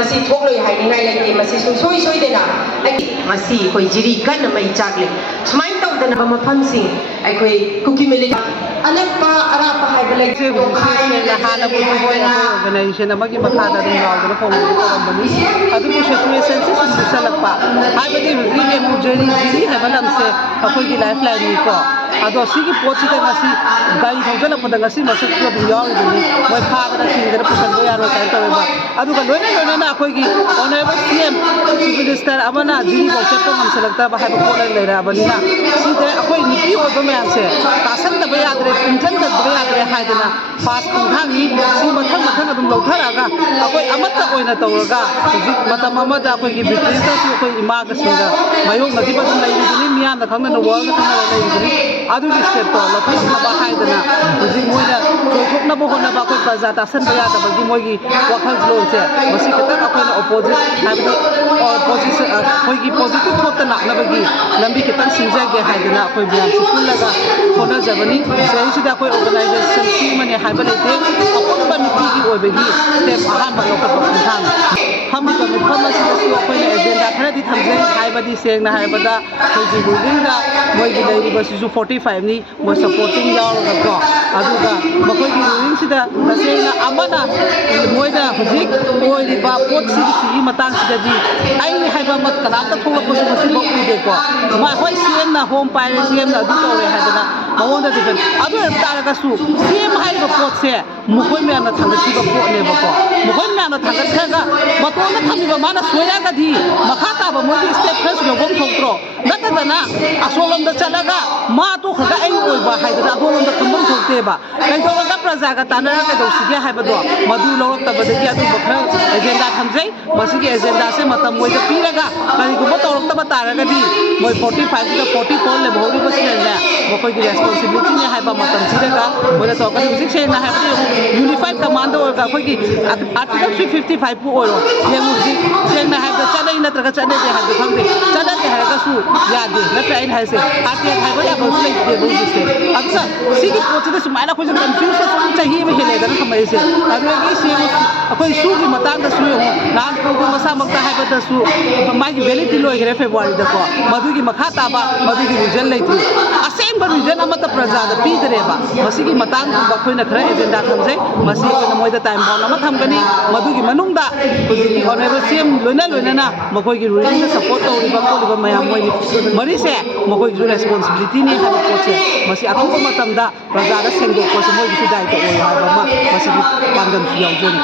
masi thokloi hainai laite masi soi soidena ai masi koi jiri kan mai chakle sumai tawdana mafamsing ai koi kuki mele anakpa arapa haiba lai na hana bu organization amagi makhada dum lawdana phone korambani adu situation se sundusalakpa haibadi rili mu jiri haiba lamse akoi gi lifeline ni ko ado sigi pochi da ngasi gari thongala pada ngasi masuk club yaw ni moi phadana thingdana pusan do yaro kai taweba adu ka loina na akoi gi honorable CM chief minister amana jiri bo chepto ngamsalakta ba haiba ko lai ra banina side akoi nipi odo mayam se tasan da ba yadre kunjan da ba yadre haidana pass khongthang ni si mathang adum lawtharaga akoi amatta oina tawraga matam amada akoi gi victory ta su akoi ima ga singa mayong nadi ba dum lai ni miya na khangna no wal ga khangna lai ni adu di step to lathakna ba haidana ji moina thokna bo hona ba akoi praja ta san ba yada ba gi moi gi wakhal flow se masi khata akoi na opposite habdi opposition akoi gi positive thought na na ba gi lambi khitan sinja ge haidana akoi biam si kullaga hona jabani sei sida akoi organization si mane haiba leite akoi ba nipi gi oibegi step ahan ba lokha ba khang hami ba mithama sida su akoi na agenda khara di thamjai haiba di seng na haiba da koi gi ruling da moi gi leiri ba su 45 ni mo supporting yaw ga ko aduga makoi gi ruling sida tasena amana moida hujik oi ri ba pot si matang sida di ai haiba mat kala ta thola ko su ba ku de ko ma hoi siem na home pile siem na du tore haidana mawonda difen adu ta ga su siem haiba pot se mukoi me na thang ti ba pot ne ba ko mukoi me na thang ga ga mato na thami ba mana soya ga di makha ta ba mo step first no bom thokro nata dana asolom da chalaga ma to khaga ai oi ba haidana adolom da kambam thokte ba kai to ga praja ga tanara ka do sige haiba do madu lorok ta badagi adu bakra agenda thamjai masigi agenda se matam moi da piraga kari go tawrok ta batara ga di moi 45 to 44 le bhori ba sine na mokoi gi responsibility ne haiba matam siraga moi da to ka music se na haiba unified command or ga khoi gi article 355 pu oro ye music se na haiba chadai na tra ga chadai de ha khangde chadai de ha ga su ya de na tra in haise article haiba ya ba su le de bo se aksa sigi pochi da su mai na khoi confuse su chahi me hele da na khamai se adu gi se akoi su gi matang da su yo nan ko ko masa makta haiba da su mai gi validity loi gre February da ko madu gi makha ta ba madu gi region lai thi asem ba region amata praja da pi dare ba masi gi matang ba khoi na khara agenda thamjai masi ko na moi da time bound ama thamgani madu gi manung da hujiki honorable CM loina na makoi gi ruling da support to riba ko riba mayam moi ni mari se makoi gi responsibility ni ha ko che masi akho matam da praja da sengdo ko se moi gi dai to oi ha ba ma masi gi pangam yaw jeni